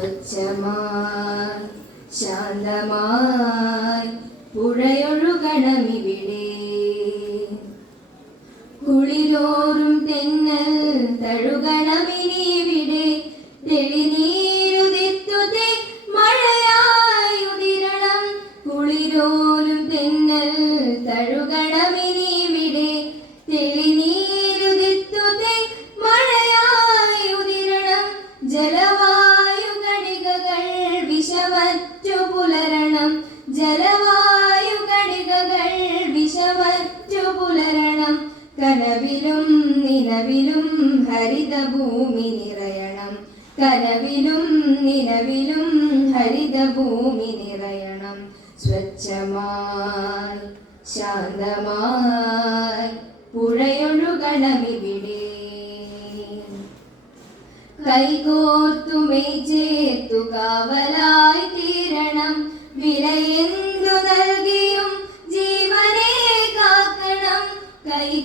സ്വച്ഛമായി ശാന്തമായി പുഴയൊഴുകണമിവിടെ കുളിരോറും തെന്നൽ തഴുകണമിനിവിടെ തെളിനീരുതിത്തുതെ മഴയായുതിരണം. കുളിരോരും തെന്നൽ തഴുകണമിനിവിടെ തെളിനീരുതിത്തുതെ മഴയായി ഉതിരണം ജലവായു കണികകൾ വിഷമറ്റു പുലരണം. കനവിലും നിലവിലും ഹരിതഭൂമി നിറയണം. കനവിലും നിലവിലും ഹരിതഭൂമി നിറയണം. സ്വച്ഛമായി ശാന്തമായി പുഴയൊഴുകണമിവിടെ. കൈകോർത്തുമേ ചേത്തു കാവലായി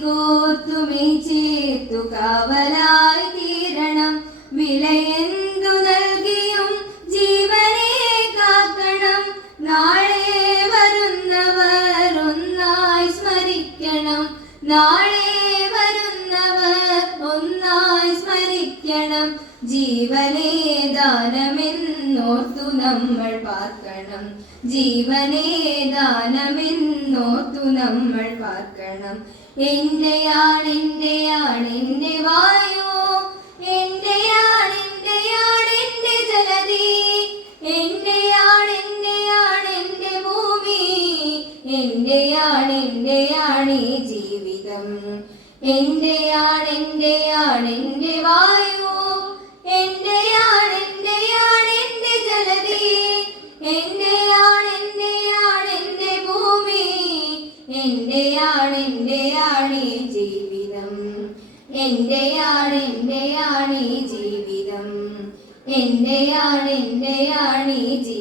കൈകോർത്തുമേ ചേർത്തു കാവലായി തീരണം. വിലയെന്തു നൽകിയും ജീവനെ കാക്കണം. നാളെ വരുന്നവർ ഒന്നായി സ്മരിക്കണം. നാളെ വരുന്നവർ ഒന്നായി സ്മരിക്കണം. ജീവനെ ദാനമെന്നോർത്തു നമ്മൾ പാർക്കണം. ജീവനേ ദാനമെന്നോർത്തു നമ്മൾ പാർക്കണം. എന്റെയാണെന്റെയാണെന്റെ വായു. എന്റെയാണെന്റെയാണെന്റെ ജലതി. എന്റെയാണെന്റെയാണെന്റെ ഭൂമി. എന്റെയാണെന്റെയാണ് ജീവിതം. എന്റെയാണെന്റെയാണെന്റെ വായു. എന്റെയാണെന്റെയാണ് എന്റെയാണ് ജീവിതം. എന്റെയാണ് എന്റെയാണ് ജീവിതം. എന്റെയാണ് എന്റെയാണ് ജീവിതം